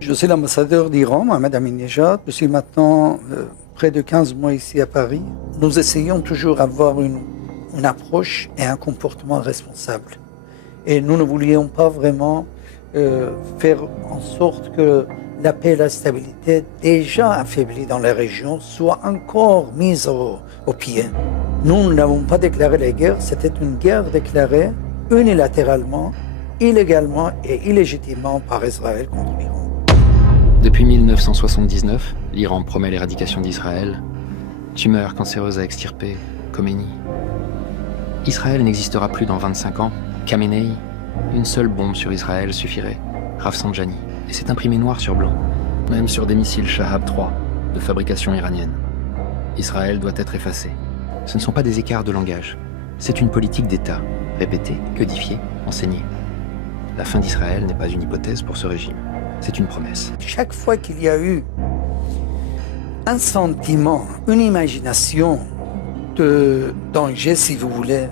Je suis l'ambassadeur d'Iran, Mohamed Ahmadinejad. Je suis maintenant près de 15 mois ici à Paris. Nous essayons toujours d'avoir une approche et un comportement responsable. Et nous ne voulions pas vraiment faire en sorte que la paix et la stabilité déjà affaiblies dans la région soient encore mises au pied. Nous n'avons pas déclaré la guerre, c'était une guerre déclarée unilatéralement, illégalement et illégitimement par Israël contre l'Iran. Depuis 1979, l'Iran promet l'éradication d'Israël. Tumeur cancéreuse à extirper, Khomeini. Israël n'existera plus dans 25 ans. Khamenei. Une seule bombe sur Israël suffirait. Rafsanjani. Et c'est imprimé noir sur blanc. Même sur des missiles Shahab 3, de fabrication iranienne. Israël doit être effacé. Ce ne sont pas des écarts de langage. C'est une politique d'État. Répétée, codifiée, enseignée. La fin d'Israël n'est pas une hypothèse pour ce régime. C'est une promesse. Chaque fois qu'il y a eu un sentiment, une imagination de danger, si vous voulez,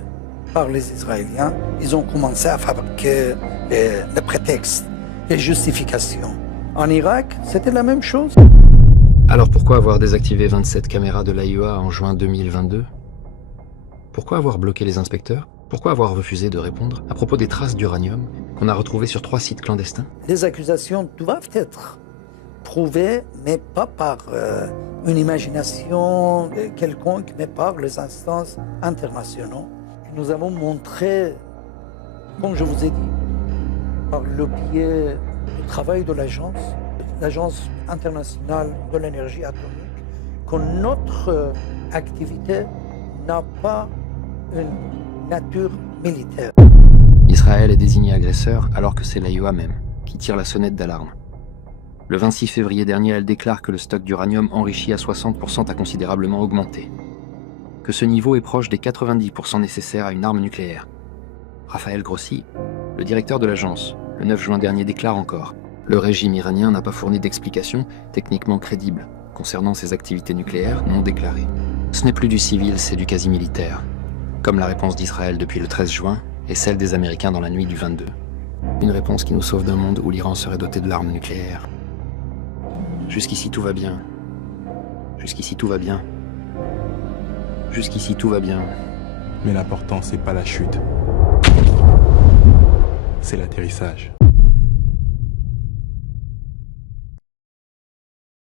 par les Israéliens, ils ont commencé à fabriquer les prétextes, les justifications. En Irak, c'était la même chose. Alors pourquoi avoir désactivé 27 caméras de l'AIEA en juin 2022? Pourquoi avoir bloqué les inspecteurs? Pourquoi avoir refusé de répondre à propos des traces d'uranium qu'on a retrouvées sur 3 sites clandestins? Les accusations doivent être prouvées, mais pas par une imagination quelconque, mais par les instances internationales. Nous avons montré, comme je vous ai dit, par le biais du travail de l'Agence internationale de l'énergie atomique, que notre activité n'a pas une nature militaire. Israël est désigné agresseur alors que c'est l'AIEA même qui tire la sonnette d'alarme. Le 26 février dernier, elle déclare que le stock d'uranium enrichi à 60% a considérablement augmenté. Que ce niveau est proche des 90% nécessaires à une arme nucléaire. Raphaël Grossi, le directeur de l'agence, le 9 juin dernier déclare encore: le régime iranien n'a pas fourni d'explications techniquement crédibles concernant ses activités nucléaires non déclarées. Ce n'est plus du civil, c'est du quasi-militaire. Comme la réponse d'Israël depuis le 13 juin et celle des Américains dans la nuit du 22. Une réponse qui nous sauve d'un monde où l'Iran serait doté de l'arme nucléaire. Jusqu'ici tout va bien. Jusqu'ici tout va bien. Jusqu'ici tout va bien. Mais l'important, c'est pas la chute. C'est l'atterrissage.